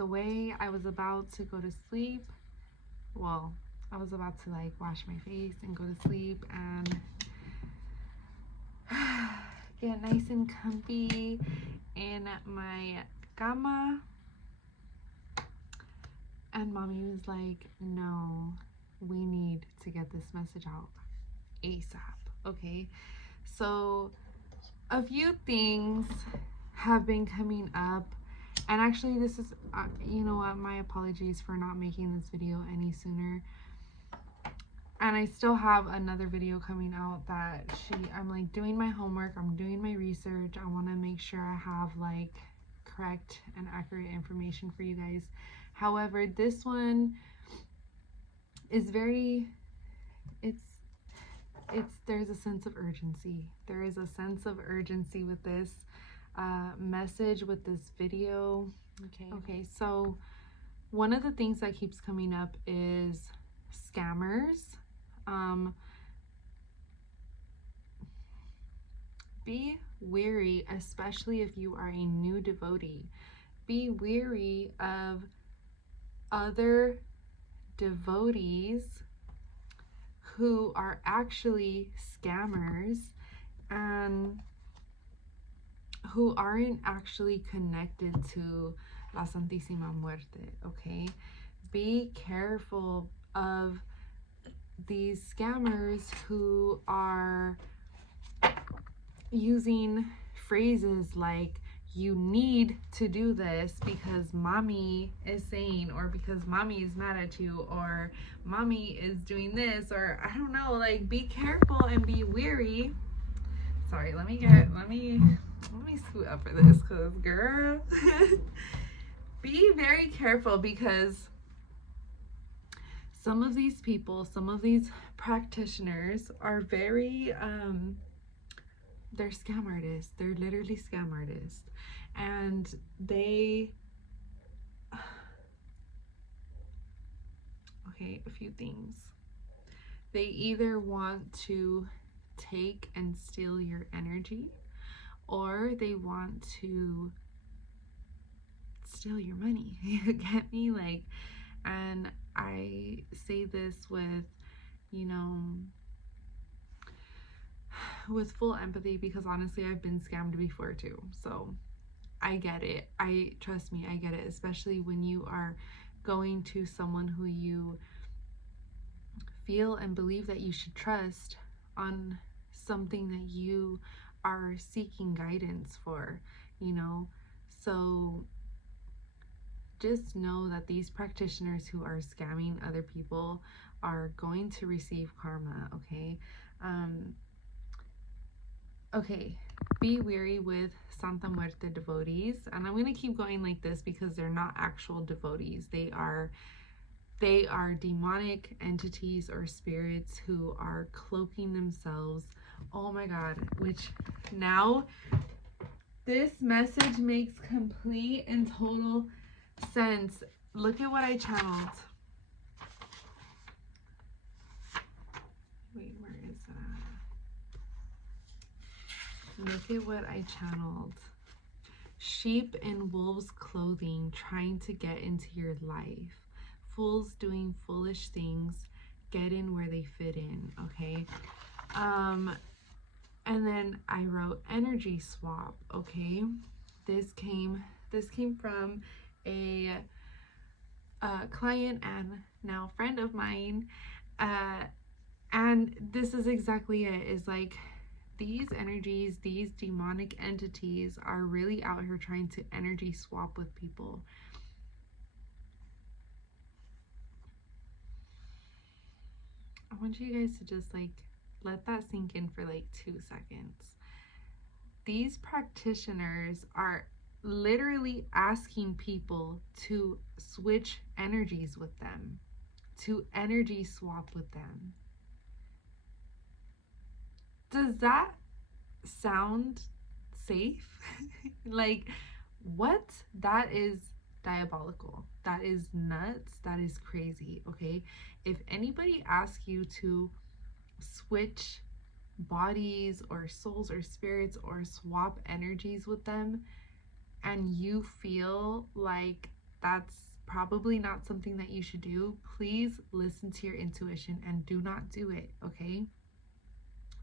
the way I was about to go to sleep, well, I was about to like wash my face and go to sleep and get nice and comfy in my cama, and Mommy was like, no, we need to get this message out ASAP. Okay, so a few things have been coming up, and actually this is you know what, my apologies for not making this video any sooner. And I still have another video coming out that I'm like doing my homework, I'm doing my research, I want to make sure I have like correct and accurate information for you guys. However, this one is very, there's a sense of urgency. There is a sense of urgency with this message, with this video. Okay, so one of the things that keeps coming up is scammers. Be wary, especially if you are a new devotee. Be wary of other devotees who are actually scammers and who aren't actually connected to La Santísima Muerte, okay? Be careful of these scammers who are using phrases like, you need to do this because Mami is saying, or because Mami is mad at you, or Mami is doing this, or I don't know. Like, be careful and be wary. Sorry, let me scoot up for this, because girl, be very careful, because some of these people, some of these practitioners are very they're scam artists. They're literally scam artists, and they a few things. They either want to take and steal your energy, or they want to steal your money. You get me? Like, and I say this with, you know, with full empathy, because honestly I've been scammed before too, so I get it. Trust me, I get it, especially when you are going to someone who you feel and believe that you should trust on something that you are seeking guidance for, you know. So just know that these practitioners who are scamming other people are going to receive karma, okay? Okay, be wary with Santa Muerte devotees, and I'm going to keep going like this because they're not actual devotees. They are demonic entities or spirits who are cloaking themselves. Oh my God, which now this message makes complete and total sense. Look at what I channeled. Wait, where is that? Look at what I channeled. Sheep in wolves' clothing trying to get into your life. Fools doing foolish things, get in where they fit in, okay? And then I wrote energy swap, okay? This came from a client and now friend of mine, and this is exactly it. Is like, these energies, these demonic entities are really out here trying to energy swap with people. I want you guys to just like let that sink in for like 2 seconds. These practitioners are literally asking people to switch energies with them, to energy swap with them. Does that sound safe? Like, what? That is diabolical. That is nuts. That is crazy, okay? If anybody asks you to switch bodies or souls or spirits or swap energies with them, and you feel like that's probably not something that you should do. Please listen to your intuition and do not do it, okay?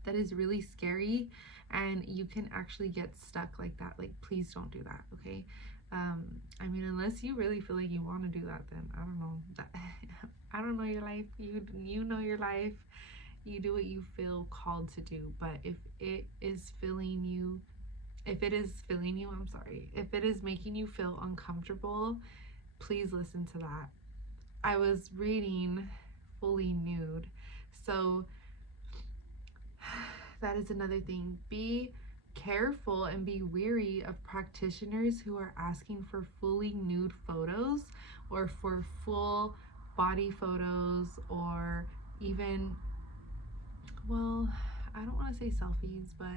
That is really scary, and you can actually get stuck like that. Like, please don't do that, okay? I mean, unless you really feel like you want to do that, then I don't know. I don't know your life. You know your life. You do what you feel called to do. But if it is filling you, I'm sorry, if it is making you feel uncomfortable, please listen to that. I was reading Fully Nude. So that is another thing. Be careful and be wary of practitioners who are asking for fully nude photos or for full body photos, or even, well, I don't want to say selfies, but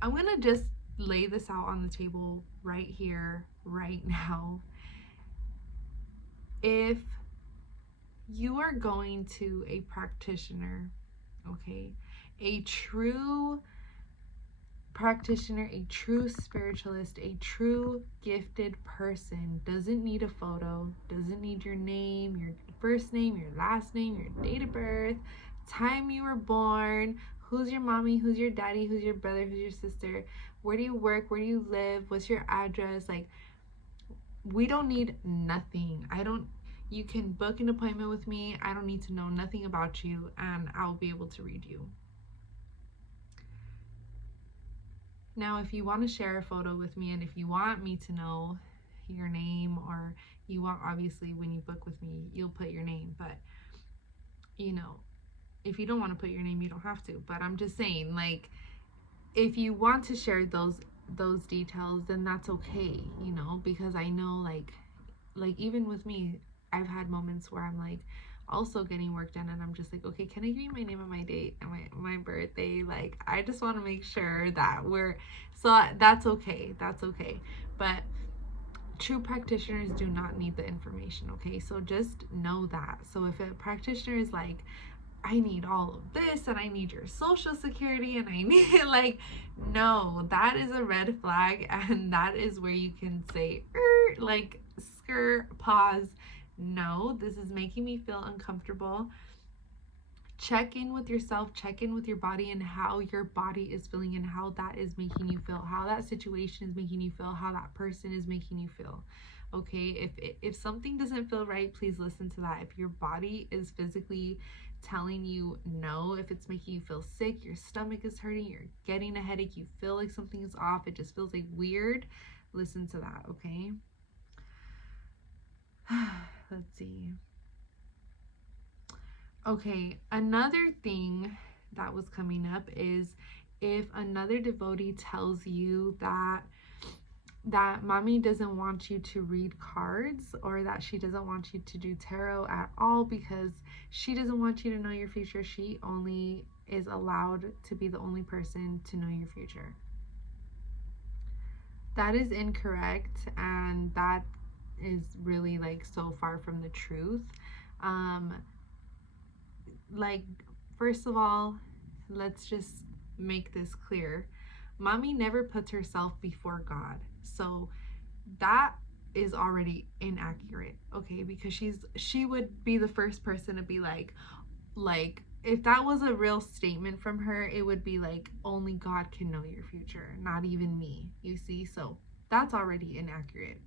I'm going to just lay this out on the table right here, right now. If you are going to a practitioner, okay, a true practitioner, a true spiritualist, a true gifted person doesn't need a photo, doesn't need your name, your first name, your last name, your date of birth, time you were born, who's your mommy, who's your daddy, who's your brother, who's your sister, where do you work, where do you live, what's your address. Like, we don't need nothing. You can book an appointment with me. I don't need to know nothing about you, and I'll be able to read you. Now, if you want to share a photo with me, and if you want me to know your name, or you want, obviously, when you book with me, you'll put your name. But, if you don't want to put your name, you don't have to. But I'm just saying, like, if you want to share those details, then that's okay, because I know, like even with me, I've had moments where I'm like also getting work done, and I'm just like, okay, can I give you my name and my date and my birthday? Like, I just want to make sure that that's okay. But true practitioners do not need the information, okay? So just know that. So if a practitioner is like, I need all of this, and I need your social security, and I need like, no, that is a red flag, and that is where you can say, like, pause. No, this is making me feel uncomfortable. Check in with yourself, check in with your body, and how your body is feeling, and how that is making you feel, how that situation is making you feel, how that person is making you feel. Okay, if something doesn't feel right, please listen to that. If your body is physically telling you no, if it's making you feel sick, your stomach is hurting, you're getting a headache, you feel like something is off, it just feels like weird, listen to that, okay? Let's see. Okay, another thing that was coming up is if another devotee tells you that Mami doesn't want you to read cards, or that she doesn't want you to do tarot at all because she doesn't want you to know your future. She only is allowed to be the only person to know your future. That is incorrect, and that is really like so far from the truth. Like, first of all, let's just make this clear. Mami never puts herself before God. So that is already inaccurate, okay? Because she would be the first person to be like if that was a real statement from her, it would be like, only God can know your future, not even me, you see? So that's already inaccurate.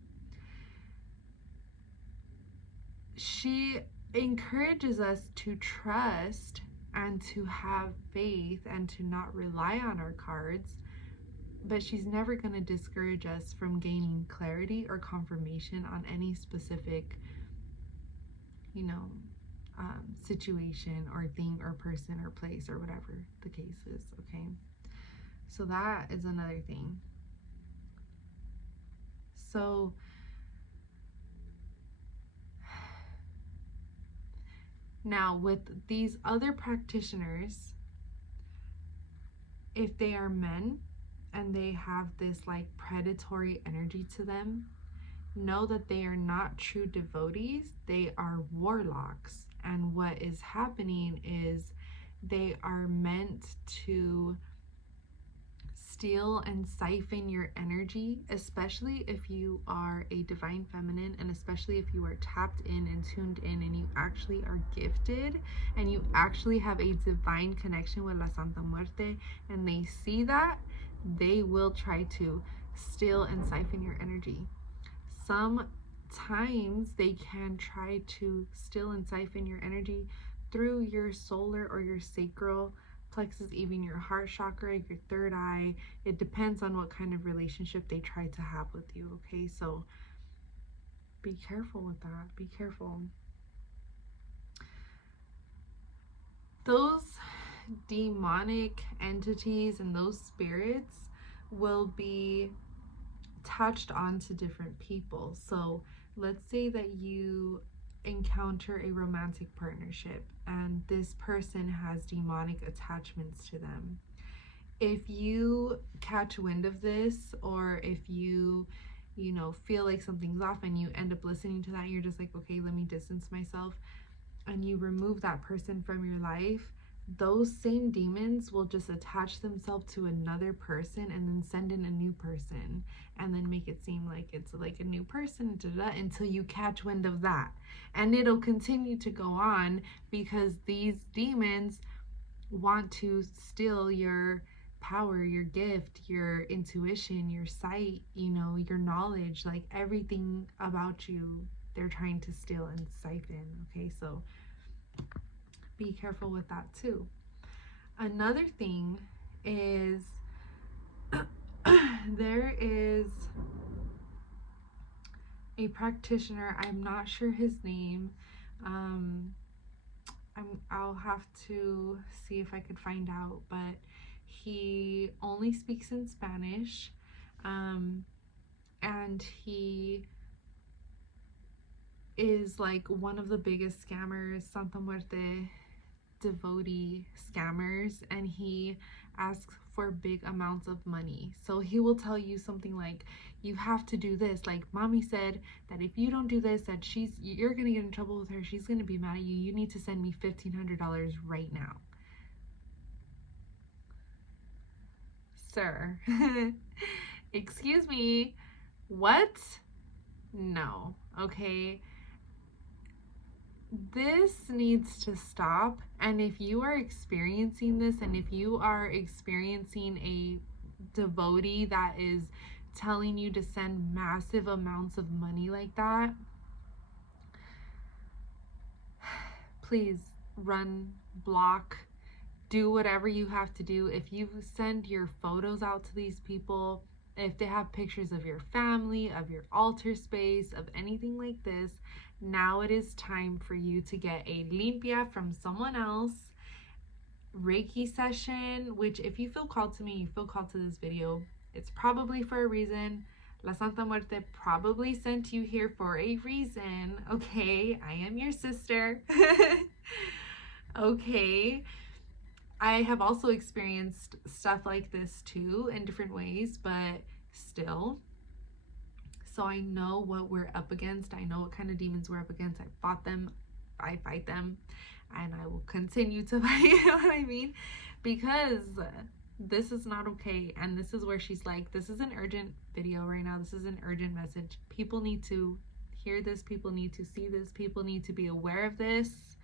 She encourages us to trust and to have faith and to not rely on our cards, but she's never going to discourage us from gaining clarity or confirmation on any specific, situation or thing or person or place or whatever the case is, okay? So that is another thing. So now with these other practitioners, if they are men and they have this like predatory energy to them, know that they are not true devotees. They are warlocks. And what is happening is they are meant to steal and siphon your energy, especially if you are a divine feminine, and especially if you are tapped in and tuned in and you actually are gifted and you actually have a divine connection with La Santa Muerte, and they see that, they will try to steal and siphon your energy. Sometimes they can try to steal and siphon your energy through your solar or your sacral plexus, even your heart chakra, your third eye. It depends on what kind of relationship they try to have with you, okay? So be careful with that. Be careful. Those demonic entities and those spirits will be touched onto different people. So let's say that you encounter a romantic partnership and this person has demonic attachments to them. If you catch wind of this, or if you feel like something's off and you end up listening to that and you're just like, okay, let me distance myself, and you remove that person from your life, those same demons will just attach themselves to another person and then send in a new person and then make it seem like it's like a new person, until you catch wind of that. And it'll continue to go on because these demons want to steal your power, your gift, your intuition, your sight, your knowledge, like everything about you, they're trying to steal and siphon, okay? So be careful with that too. Another thing is there is a practitioner, I'm not sure his name, I'll have to see if I could find out, but he only speaks in Spanish, and he is like one of the biggest scammers, Santa Muerte devotee scammers, and he asks for big amounts of money. So he will tell you something like, you have to do this, like Mami said that if you don't do this, that you're gonna get in trouble with her, she's gonna be mad at you, you need to send me $1,500 right now. Sir, excuse me, what? No, okay? This needs to stop. And if you are experiencing this, and if you are experiencing a devotee that is telling you to send massive amounts of money like that, please run, block, do whatever you have to do. If you send your photos out to these people, if they have pictures of your family, of your altar space, of anything like this, now it is time for you to get a limpia from someone else, Reiki session, which if you feel called to me, you feel called to this video, it's probably for a reason. La Santa Muerte probably sent you here for a reason, okay? I am your sister. Okay. I have also experienced stuff like this too in different ways, but still. So I know what we're up against. I know what kind of demons we're up against. I fought them. I fight them. And I will continue to fight, you know what I mean? Because this is not okay. And this is where she's like, this is an urgent video right now. This is an urgent message. People need to hear this. People need to see this. People need to be aware of this.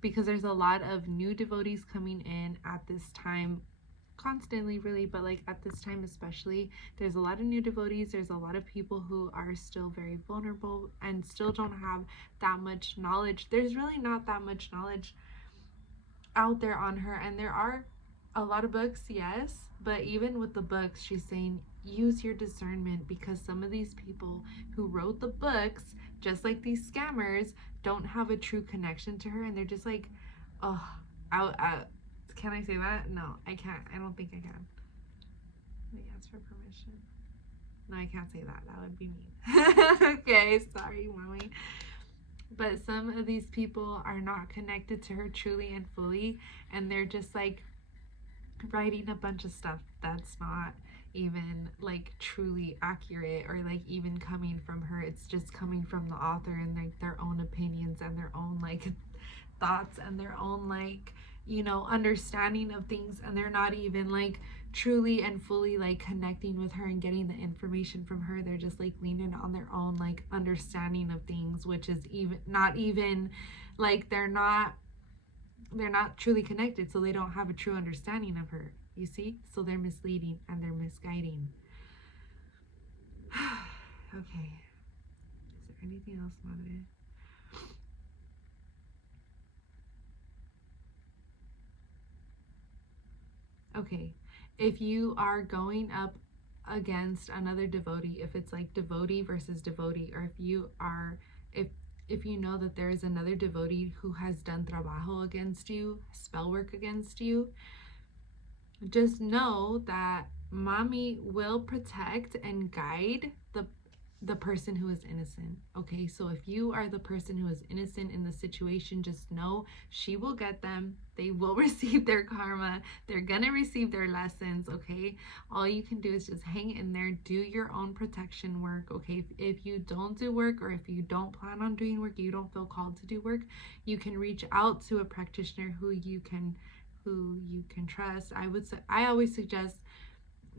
Because there's a lot of new devotees coming in at this time, constantly really, but like at this time especially, there's a lot of new devotees. There's a lot of people who are still very vulnerable and still don't have that much knowledge. There's really not that much knowledge out there on her, and there are a lot of books, yes, but even with the books, she's saying use your discernment, because some of these people who wrote the books, just like these scammers, don't have a true connection to her, and they're just like, oh, can I say that? No, I can't. I don't think I can. Let me ask for permission. No, I can't say that. That would be mean. Okay, sorry, Mommy. But some of these people are not connected to her truly and fully, and they're just like writing a bunch of stuff that's not even like truly accurate or like even coming from her. It's just coming from the author and like their own opinions and their own like thoughts and their own like, you know, understanding of things, and they're not even like truly and fully like connecting with her and getting the information from her. They're just like leaning on their own like understanding of things, which is not even like they're not truly connected, so they don't have a true understanding of her, you see? So they're misleading and they're misguiding. Okay, is there anything else, Madre? Okay, if you are going up against another devotee, if it's like devotee versus devotee, or if you know that there is another devotee who has done trabajo against you, spell work against you, just know that Mami will protect and guide the person who is innocent. Okay, so if you are the person who is innocent in the situation, just know she will get them. They will receive their karma. They're gonna receive their lessons. Okay, all you can do is just hang in there, do your own protection work. Okay, if you don't do work, or if you don't plan on doing work, you don't feel called to do work, you can reach out to a practitioner who you can trust. I always suggest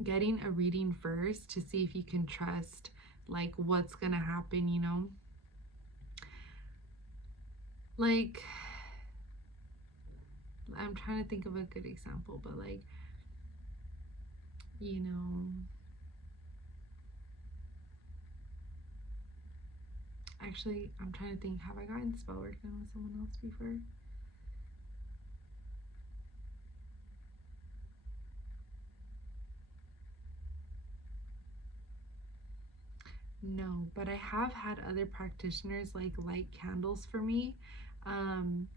getting a reading first to see if you can trust like what's gonna happen, you know? Like, I'm trying to think of a good example, but like, you know, actually, I'm trying to think, have I gotten spell work done with someone else before? No, but I have had other practitioners like light candles for me. And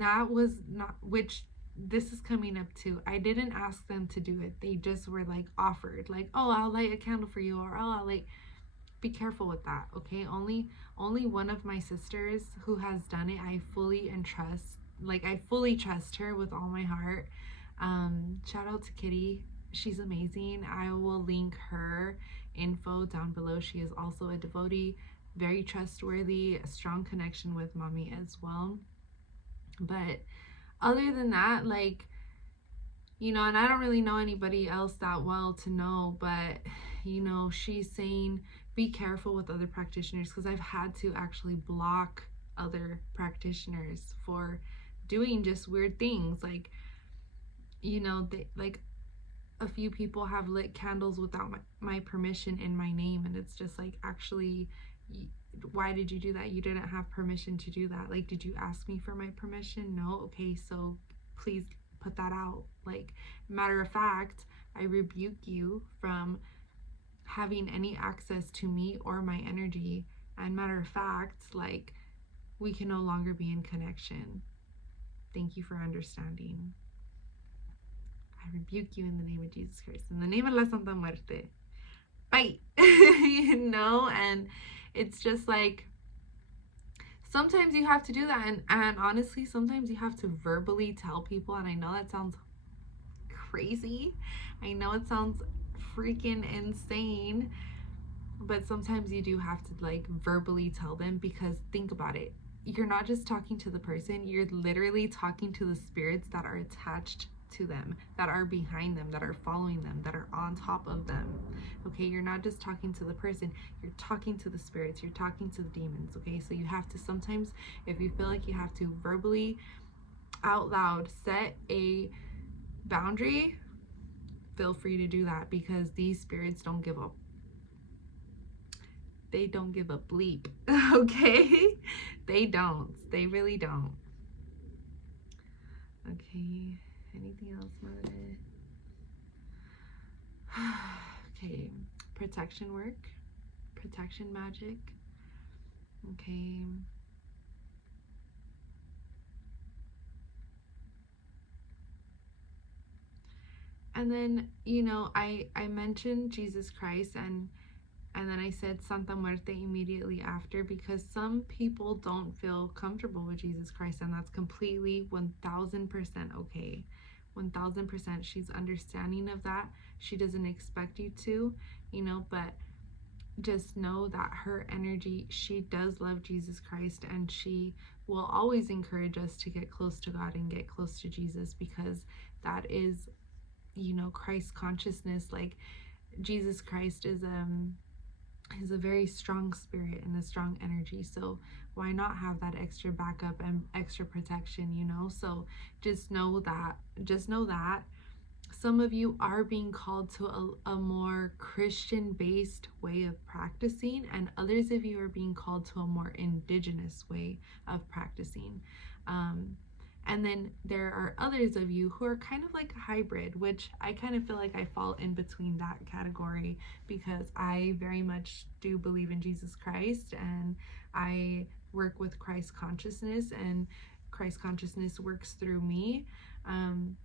that was not, which this is coming up too. I didn't ask them to do it. They just were like offered, like, oh, I'll light a candle for you, or oh, I'll like, be careful with that, okay? Only one of my sisters who has done it, I fully trust her with all my heart. Shout out to Kitty. She's amazing. I will link her info down below. She is also a devotee, very trustworthy, a strong connection with Mami as well. But other than that, like, you know, and I don't really know anybody else that well to know, but, you know, she's saying be careful with other practitioners, because I've had to actually block other practitioners for doing just weird things. Like, you know, like a few people have lit candles without my permission in my name, and it's just like, actually, why did you do that? You didn't have permission to do that. Like, did you ask me for my permission? No. Okay, so please put that out. Like, matter of fact, I rebuke you from having any access to me or my energy. And matter of fact, like, we can no longer be in connection. Thank you for understanding. I rebuke you in the name of Jesus Christ, in the name of la Santa Muerte. Bye. You know, and it's just like, sometimes you have to do that, and honestly, sometimes you have to verbally tell people, and I know that sounds crazy. I know it sounds freaking insane, but sometimes you do have to like verbally tell them, because think about it. You're not just talking to the person, you're literally talking to the spirits that are attached to them, that are behind them, that are following them, that are on top of them. Okay, you're not just talking to the person, you're talking to the spirits, you're talking to the demons. Okay, so you have to sometimes, if you feel like you have to verbally out loud set a boundary, feel free to do that, because these spirits don't give up. They don't give a bleep. Okay, they don't, they really don't. Okay, anything else, Mother? Okay, protection work, protection magic. Okay. And then, you know, I mentioned Jesus Christ, and then I said Santa Muerte immediately after, because some people don't feel comfortable with Jesus Christ, and that's completely 1000% okay. 1000%. She's understanding of that. She doesn't expect you to, you know, but just know that her energy, she does love Jesus Christ, and she will always encourage us to get close to God and get close to Jesus, because that is, you know, Christ consciousness. Like, Jesus Christ is a very strong spirit and a strong energy, so why not have that extra backup and extra protection, you know? So just know that some of you are being called to a more Christian-based way of practicing, and others of you are being called to a more indigenous way of practicing. And then there are others of you who are kind of like a hybrid, which I kind of feel like I fall in between that category, because I very much do believe in Jesus Christ, and I work with Christ consciousness, and Christ consciousness works through me.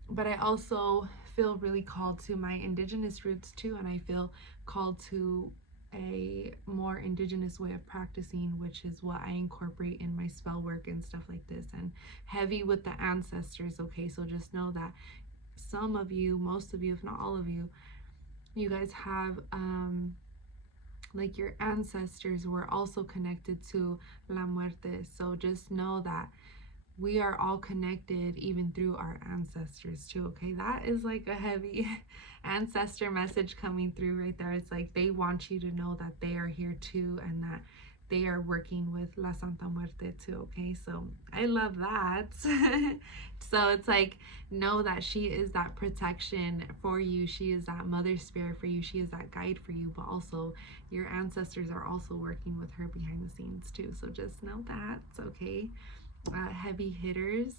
But I also feel really called to my indigenous roots too, and I feel called to a more indigenous way of practicing, which is what I incorporate in my spell work and stuff like this, and heavy with the ancestors. Okay, so just know that some of you, most of you, if not all of you, you guys have like your ancestors were also connected to La Muerte. So just know that we are all connected even through our ancestors too. Okay, that is like a heavy ancestor message coming through right there. It's like they want you to know that they are here too, and that they are working with La Santa Muerte too. Okay, so I love that. So it's like, know that she is that protection for you, she is that mother spirit for you, she is that guide for you, but also your ancestors are also working with her behind the scenes too. So just know that. Okay, heavy hitters,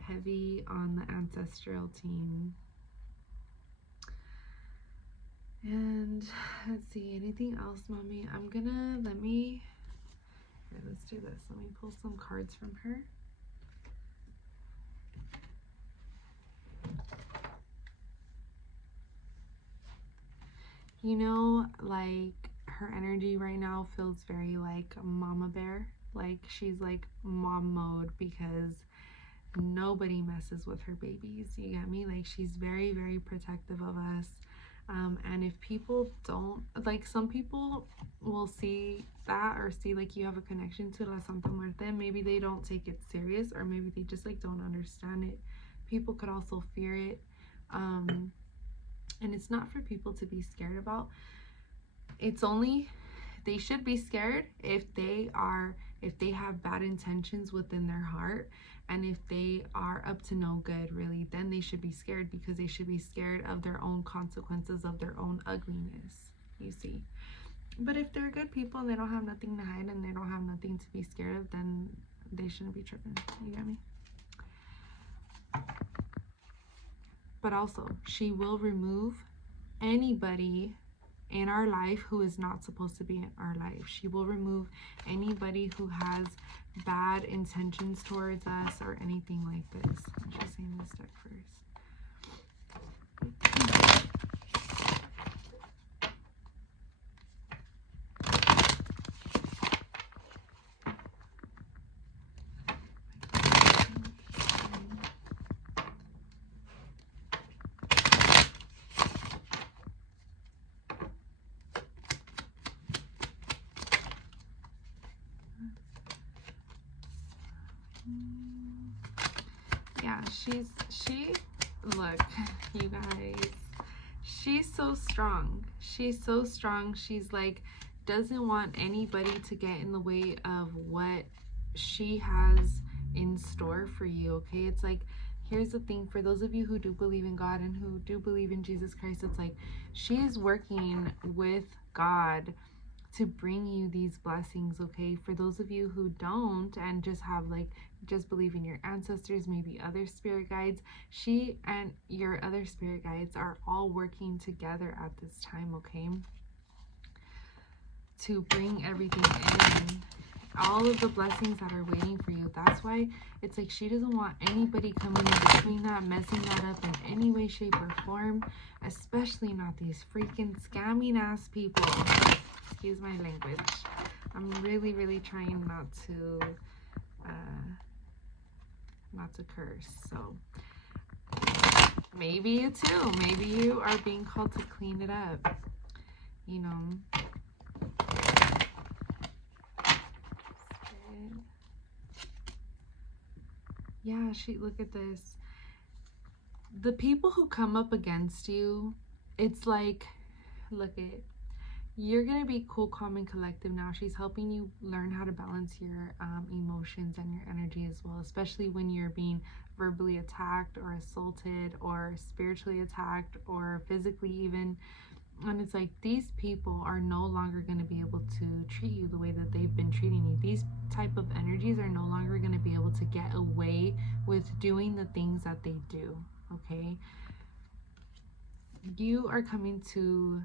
heavy on the ancestral team. And let's see, anything else, Mommy? Here, let's do this. Let me pull some cards from her. You know, like, her energy right now feels very like mama bear. Like, she's like mom mode, because nobody messes with her babies. You get me? Like, she's very, very protective of us. And if people don't, like, some people will see that, or see like you have a connection to La Santa Muerte, maybe they don't take it serious, or maybe they just like don't understand it. People could also fear it. And it's not for people to be scared about. It's only, they should be scared if they have bad intentions within their heart, and if they are up to no good, really, then they should be scared, because they should be scared of their own consequences of their own ugliness, you see. But if they're good people and they don't have nothing to hide and they don't have nothing to be scared of, then they shouldn't be tripping, you get me? But also, she will remove anybody in our life who is not supposed to be in our life. She will remove anybody who has bad intentions towards us or anything like this. I'm just saying this deck first. Yeah, look, you guys, she's so strong. She's so strong. She's like, doesn't want anybody to get in the way of what she has in store for you. Okay, it's like, here's the thing, for those of you who do believe in God and who do believe in Jesus Christ, it's like she is working with God to bring you these blessings. Okay, for those of you who don't and just have like, just believe in your ancestors, maybe other spirit guides, she and your other spirit guides are all working together at this time, okay, to bring everything in, all of the blessings that are waiting for you. That's why it's like she doesn't want anybody coming in between that, messing that up in any way, shape, or form, especially not these freaking scamming ass people. Excuse my language. I'm really, really trying not to curse. So maybe you too. Maybe you are being called to clean it up. You know. Yeah, look at this. The people who come up against you, it's like, look at, you're going to be cool, calm, and collective now. She's helping you learn how to balance your emotions and your energy as well, especially when you're being verbally attacked or assaulted or spiritually attacked or physically even. And it's like these people are no longer going to be able to treat you the way that they've been treating you. These type of energies are no longer going to be able to get away with doing the things that they do. Okay, you are coming to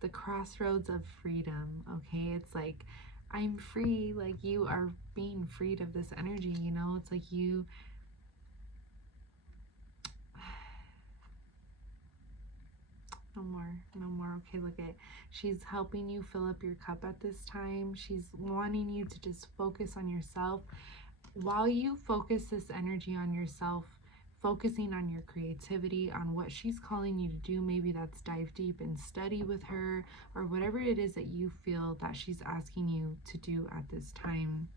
the crossroads of freedom. Okay, it's like, I'm free. Like, you are being freed of this energy, you know. It's like you no more. Okay, look at, she's helping you fill up your cup at this time. She's wanting you to just focus on yourself. While you focus this energy on yourself, focusing on your creativity, on what she's calling you to do, maybe that's dive deep and study with her, or whatever it is that you feel that she's asking you to do at this time.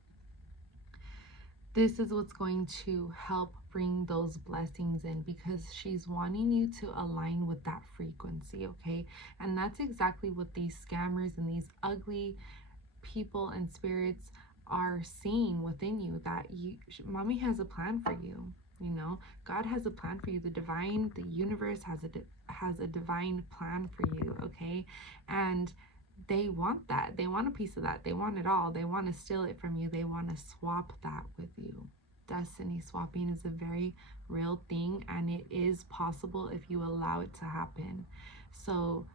This is what's going to help bring those blessings in, because she's wanting you to align with that frequency, okay? And that's exactly what these scammers and these ugly people and spirits are seeing within you, that Mommy has a plan for you. You know, God has a plan for you. The universe has a divine plan for you, okay? And they want that. They want a piece of that. They want it all. They want to steal it from you. They want to swap that with you. Destiny swapping is a very real thing, and it is possible if you allow it to happen. So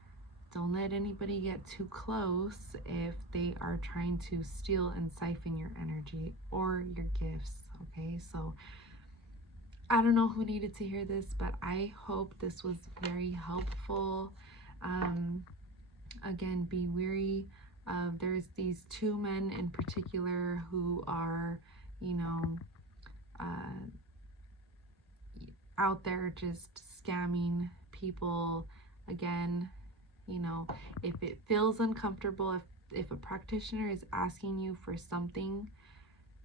don't let anybody get too close if they are trying to steal and siphon your energy or your gifts, okay? So I don't know who needed to hear this, but I hope this was very helpful. Again, be wary of, there's these two men in particular who are, you know, out there just scamming people. Again, you know, if it feels uncomfortable, if a practitioner is asking you for something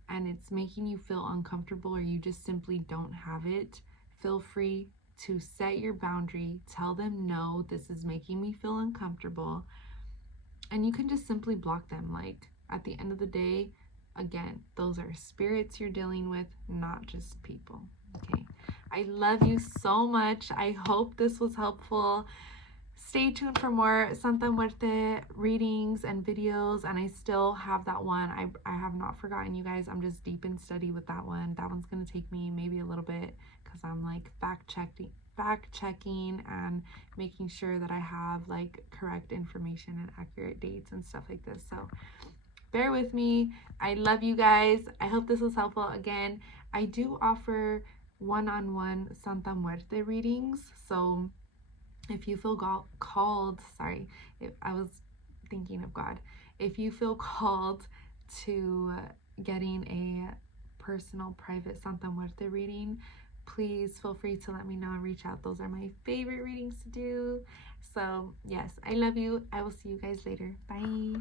and it's making you feel uncomfortable, or you just simply don't have it, feel free to set your boundary. Tell them, no, this is making me feel uncomfortable. And you can just simply block them. Like, at the end of the day, again, those are spirits you're dealing with, not just people. Okay, I love you so much. I hope this was helpful. Stay tuned for more Santa Muerte readings and videos, and I still have that one. I have not forgotten, you guys. I'm just deep in study with that one. That one's going to take me maybe a little bit, because I'm like fact checking and making sure that I have like correct information and accurate dates and stuff like this. So bear with me. I love you guys. I hope this was helpful. Again, I do offer one-on-one Santa Muerte readings. So if you feel called, if I was thinking of God, if you feel called to getting a personal private Santa Muerte reading, please feel free to let me know and reach out. Those are my favorite readings to do. So yes, I love you. I will see you guys later. Bye.